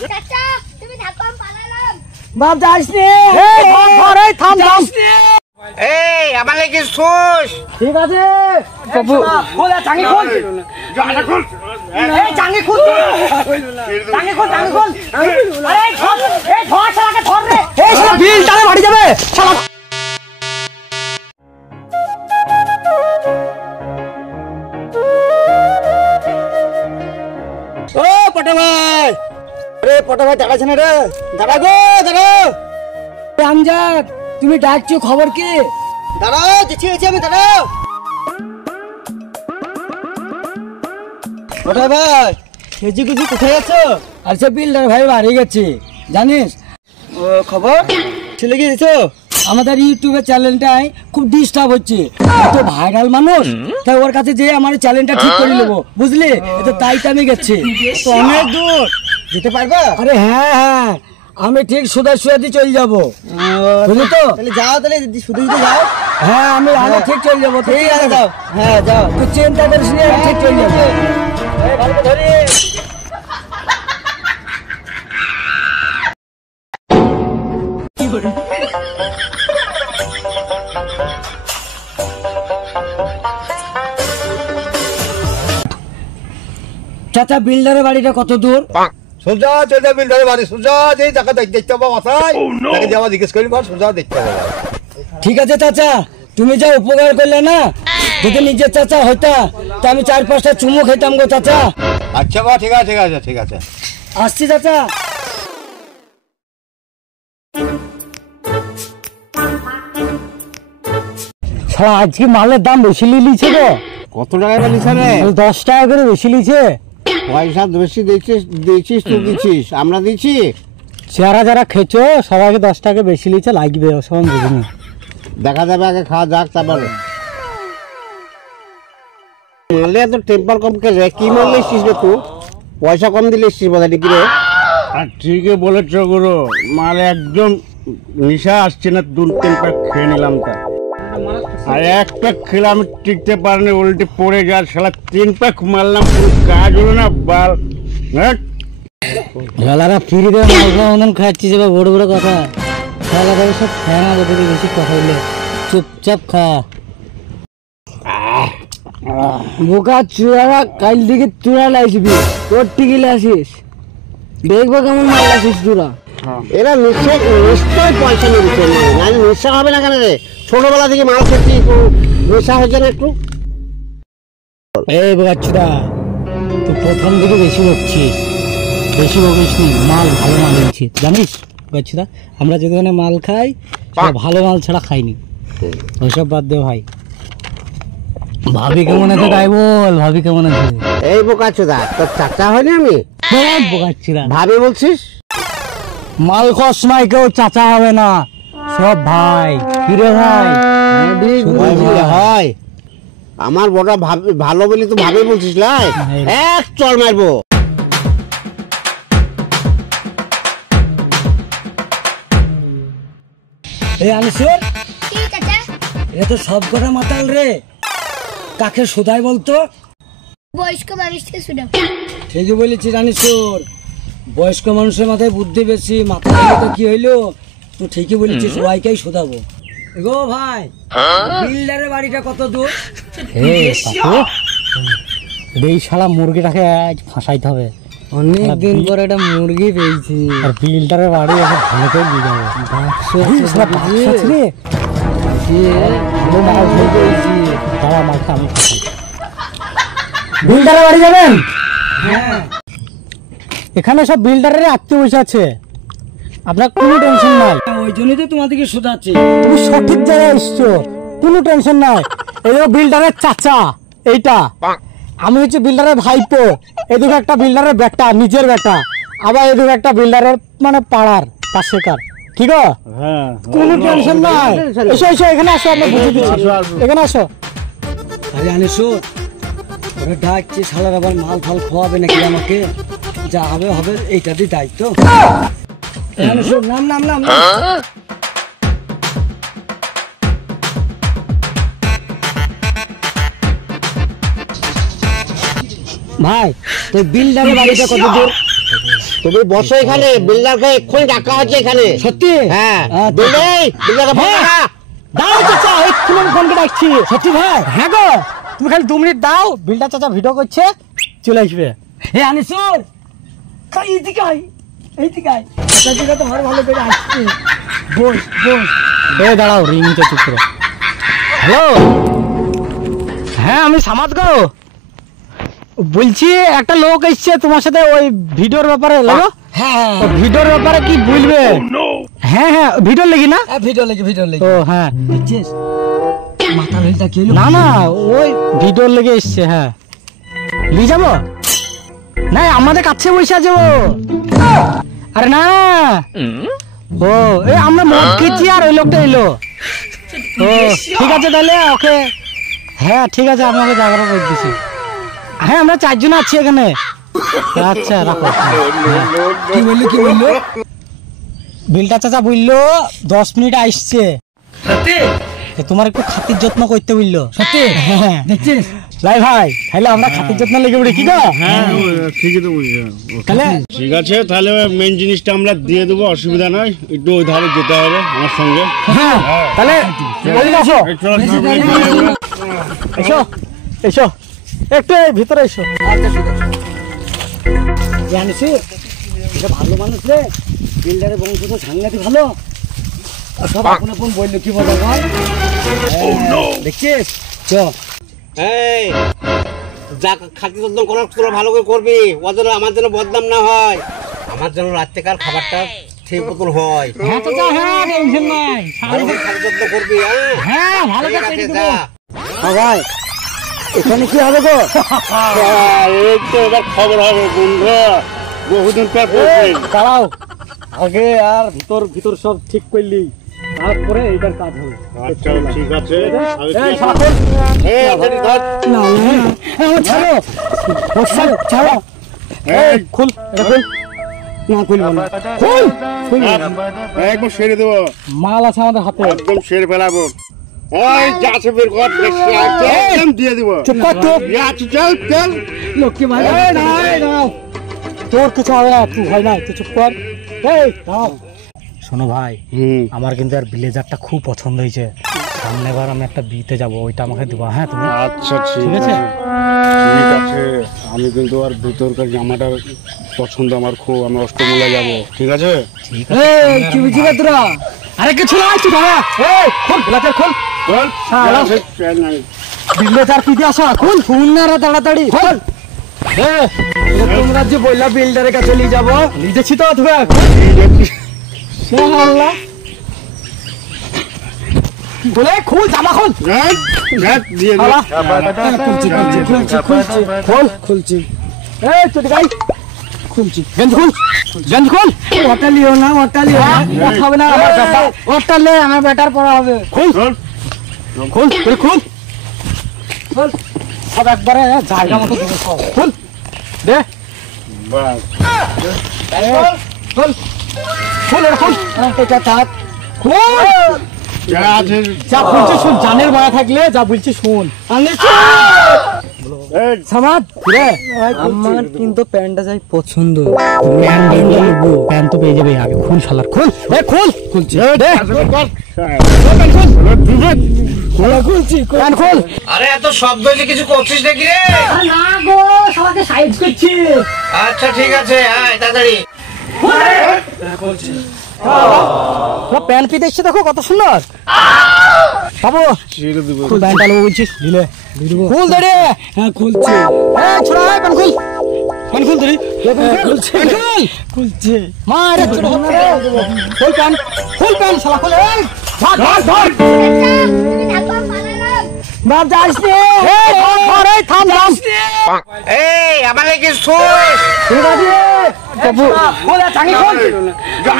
চাচা তুমি থাকো আমি পালালাম। বাপ যাস নে, ধর এই থাম থাম। এই আমার লাগি সোস। ঠিক আছে বাবু, খোল চাঙ্গি খোল। জানা খোল। এই চাঙ্গি খোল, চাঙ্গি খোল, চাঙ্গি খোল। আরে খোল, এই ধর শালাকে ধর রে। এই শালা বিল টানে বাড়ি যাবে শালা। ও পটা ভাই, আরে পটা ভাই দাঁড়াছে না রে, দাঁড়া গো দাঁড়া। আমজাদ তুমি ডাকছো, খবর কি? দাঁড়াও দিচ্ছি আমি, দাঁড়াও। পটা ভাই কেজি কেজি কোথায় আছো? আচ্ছা বিল্ডার ভাই বাড়ি গেছি জানিস। ও খবর ছেলে কি দিছো? আমাদের ইউটিউবের চ্যানেলটায় খুব ডিস্টার্ব হচ্ছে, তো ভাইরাল মানুষ, তাই ওর কাছে যেয়ে আমার চ্যানেলটা ঠিক করে নেবো বুঝলি, তো তাই তো আমি গেছি। তো অনেক দূর যেতে পারবো? আরে হ্যাঁ হ্যাঁ, আমি ঠিক সুদাসুয়াদি চলে যাবো, বুঝলি তো? তাহলে যাও, তাহলে সুদাসুয়াদি যাও। হ্যাঁ আমি ঠিক চলে যাবো। ঠিক আছে যাও, হ্যাঁ যাও, তো চিন্তা করিস না, ঠিক চলে যাবো। ভালো ধরি চাচা বিল্ডারের বাড়িটা কত দূর? সোজা চলে বিল্ডারের বাড়ি, সোজা যেই জায়গা দেখতে পাবো মাথায় তাকে যাওয়া জিজ্ঞেস করি, সোজা দেখতে পাবো। ঠিক আছে চাচা, তুমি যা উপকার করলে না, যদি নিজের চাচা হইতা তো আমি 4-5টা চুমু খেতাম গো চাচা। আচ্ছা বা ঠিক আছে ঠিক আছে ঠিক আছে, আসছি চাচা। আজকে মালের দাম বেশি লিছে গো। কত টাকা বলিস রে? 10 টাকা করে বেশি লিছে। পয়সা বেশি দিয়েছিস তুই দিচ্ছিস, আমরা দিচ্ছি। যারা যারা খেছো সবাইকে 10 টাকা বেশি লিছে, লাগবে সব বুঝিনি। দেখা যাবে, আগে খাওয়া যাক তারপরে। মালে তো টেম্পার কম কে রে, কি মাল লিছিস রে তুই? পয়সা কম দিলে এসছিস বোধ হয় কি রে? আর ঠিকই বলেছ গুরু, মাল একদম নিশা আসছে না, 2-3 প্যাক খেয়ে নিলাম। তা আর এক প্যাক খেলে আমি টিকতে পারিনি, উল্টে পড়ে যাওয়ার শালা 3 প্যাক মারলাম, পুরো কাজ হলো না বাল। ঝালারা ফিরে দেওয়া মালগুলো খাচ্ছি, যে বড় বড় কথা ঝালারা সব খায় না, বেশি কথা বললে চুপচাপ খা। বোকা চূড়া কাল দিকে চূড়া লাইসবি, তোর টিকিলে আসিস, দেখবো কেমন মাল আসিস তোরা। এরা নিশ্চয় পয়সা নিচ্ছে, নাহলে নেশা হবে না কেন রে? ছোটবেলা থেকে মাল খেয়েছি, নেশা হয়েছে না একটু? এই বোকাচ্ছুরা, তুই প্রথম দিকে বেশি বকছিস, বেশি বকিস নি, মাল ভালো মাল এনেছি জানিস বোকাচ্ছুরা। আমরা যেখানে মাল খাই ভালো মাল ছাড়া খাইনি, ওইসব বাদ দে ভাই। ভাবি কেমন আছে তাই বল, ভাবি কেমন আছে? এই বোকাচোদা, তোর চাচা হয়নি আমি? বোকাচ্ছুরা ভাবি বলছিস? মাল কস নাই, কেউ চাচা হবে না, সব ভাই। কিরে ভাই হয় আমার বড় ভালো বলি তো ভাবি বলছিস? লাই এক চল মারবো। এই আনিসুর, কি চাচা? এ তো সব কটা মাতাল রে, কাকে শোধাই বলতো? বয়স্ক মানুষকে শুধাও। ঠিকই বলেছিস আনিসুর, বয়স্ক মানুষের মাথায় বুদ্ধি বেশি, মাথায় তো কি হইলো, তুই ঠিকই বলেছিস, সবাইকেই শোধাবো। গো ভাই, বিল্ডারের বাড়িটা কত দূর? এই শালা মুরগিটাকে আজ ফাঁসাইতে হবে, অনেক দিন পর একটা মুরগি পেয়েছি, আর বিল্ডারের বাড়ি এখন ভালো করে দিয়ে যাবো। বিল্ডারের বাড়ি যাবেন? এখানে সব বিল্ডারের আত্মীয় বসে আছে, আপনার কোনো টেনশন নাই। ওই জন্যই তো তোমাদেরকে শোধাচ্ছি, তুমি সঠিক জায়গায় এসছো, কোনো টেনশন নাই। এই বিল্ডারের চাচা এইটা, আমি হচ্ছে বিল্ডারের ভাইপো, এদিকে একটা বিল্ডারের বেটা, নিজের বেটা, আবার এদিকে একটা বিল্ডারের মানে পাড়ার পাশেকার, ঠিক আছে? কোনো টেনশন নাই। এসো এসো, এখানে আসো, আমরা বুঝে দিচ্ছি, এখানে আসো। আরে আনিসো, ওরা ডাকছে, শালার আবার মাল ফাল খাওয়াবে নাকি আমাকে? যা হবে হবে, এইটারই দায়িত্ব। নাম নাম নাম ভাই, তো বিল্ডারের বাড়িটা কত দূর? তুমি বসো এখানে, বিল্ডারকে এক্ষুনি ডাকা হচ্ছে এখানে। সত্যি? হ্যাঁ আচ্ছা। বিল্ডারকে ফোন হ্যাঁ। করো। দাও চাচা, এক্ষুনি আমি ফোন করে ডাকছি। সত্যি ভাই? হ্যাঁ গো, তুমি খালি 2 মিনিট দাও, বিল্ডার চাচা ভিডিও করছে, চলে আসবে। হে আনিসুর, এইদিকে আয়, এইদিকে আয়। চাচা তোমার ভালো করে আসছে। বস বস। দাঁড়াও, রিংটা চুপ করো। হ্যালো, হ্যাঁ আমি সামাদ গো, বলছি একটা লোক এসছে তোমার সাথে ওই ভিডিওর ব্যাপারে। লাগো হ্যাঁ, ভিডিওর ব্যাপারে কি বলবে? হ্যাঁ হ্যাঁ, ভিডিও লেগে না? ভিডিও লেগে। ও হ্যাঁ, দেখছিস মাথা ভেলটা কি? না না, ওই ভিডিওর লেগে এসছে। হ্যাঁ, নিয়ে যাবো? না, আমাদের কাছে বসে আছে ও। আরে না, ও এই আমরা মদ খেয়েছি আর ওই লোকটা এলো। ও ঠিক আছে তাহলে, ওকে। হ্যাঁ ঠিক আছে, আমি ওকে জায়গাটা বলে দিচ্ছি। হ্যাঁ আমরা 4 জন আছি এখানে। আচ্ছা রাখো। কি বললো? বিলটা চাচা বললো 10 মিনিট আসছে। তোমার একটু খাতির যত্ন করতে বললো। সত্যি? হ্যাঁ দেখছিস লাই ভাই, তাহলে আমরা খাতির যত্ন লেগে পড়ি কি গো? হ্যাঁ ঠিকই তো বলছি। তাহলে ঠিক আছে, তাহলে মেন জিনিসটা আমরা দিয়ে দেবো, অসুবিধা নয়। একটু ওই ধারে যেতে হবে আমার সঙ্গে। হ্যাঁ তাহলে আসো এসো এসো, একটু ভিতরে এসো। জানিস এটা ভালো মানুষ রে, বিল্ডারের বংশ তো সাংঘাতিক ভালো। সব আপন আপন বললো কি বলে দেখছিস? চ এই যা খাতি যত্ন করার তোরা ভালো করে করবি, ওদের আমার যেন বদনাম না হয়, আমার যেন রাত্রেকার খাবারটা ঠিক মতন হয়। হ্যাঁ তো যা, হ্যাঁ টেনশন নাই, ভালো করে খাতি যত্ন করবি। হ্যাঁ ভালো ঠিক করে আছে, দেবো। যা। ভাই এখানে কি হবে গো? এই তো এবার খবর হবে বন্ধু, বহুদিন পর দাঁড়াও, আগে আর ভিতর সব ঠিক করলি, তারপরে এইটার কাজ হবে। আচ্ছা ঠিক আছে। এই সাথে না ছাড়ো, ছাড়ো। এই খুল, এটা খুল। না খুলবো না, খুল। একবার সেরে দেবো, মাল আছে আমাদের হাতে। একদম সেরে ফেলাবো। ওই যাচ্ছে বের কর, বেশি আছে একদম দিয়ে দিব। চুপ কর তো, চল লক্ষ্মী ভাই। দাঁড়াও, তোর কিছু হবে না, তুই হয় না, তুই চুপ কর। এই দাঁড়াও। শোনো ভাই, আমার কিন্তু আর ব্লেজারটা খুব পছন্দ হয়েছে। সামনেবার আমি একটা বিয়েতে যাবো, ওইটা আমাকে দেবো। হ্যাঁ তুমি? আচ্ছা ঠিক আছে। ঠিক আছে, আমি কিন্তু আর ভিতরকার জামাটার পছন্দ আমার খুব, আমি অষ্টমূলা যাবো। ঠিক আছে? কি বুঝিবে তোরা? আরে কিছু না, তুই দাঁড়া। এই খোল, ব্লেজার খোল। ব্লেজার কি দিয়ে আসা? খুল না রে, তাড়াতাড়ি খোল। তোমরা যে বললা বিল্ডারের কাছে নিয়ে যাবো, লিখেছি তো তুমি। বলে খুল, জামা খুল। দিয়ে খুলছি। এই চটি গাই খুলছি। গেঞ্জি খুল। ওটা লিও না, ওটা হবে না। ওটা লে, আমার ব্যাটার পড়া হবে। খুল সব একবারে জায়গা মতো দেবে সব। খুল দে, এটা থাক। যা বলছি শোন, জানের মায়া থাকলে যা বলছি শোন। সামাদ রে, আমার কিন্তু প্যান্টটা যাই পছন্দ। প্যান্ট তো পেয়ে যাবে আগে। খুল শালার, খুলছি। আরে এত শব্দ হয়েছে, কিছু করছিস নাকি রে? না গো, সবাইকে সাইজ করছি। আচ্ছা ঠিক আছে, আয় তাড়াতাড়ি। প্যান্ট পি দেখছি, দেখো কত সুন্দর। বাবু প্যান্টটা নেবো বলছিস, দিলে খুল দাঁড়িয়ে। হ্যাঁ খুলছি। ছোড়া প্যান্ট খুল, খুলছি। মারে খুল প্যান্ট শালা খুল। ধর বাপ যাস রে, থাম। এই আমার লেগে শুস। ঠিক আছে বাবু, খোল চাঙি খোল। ধর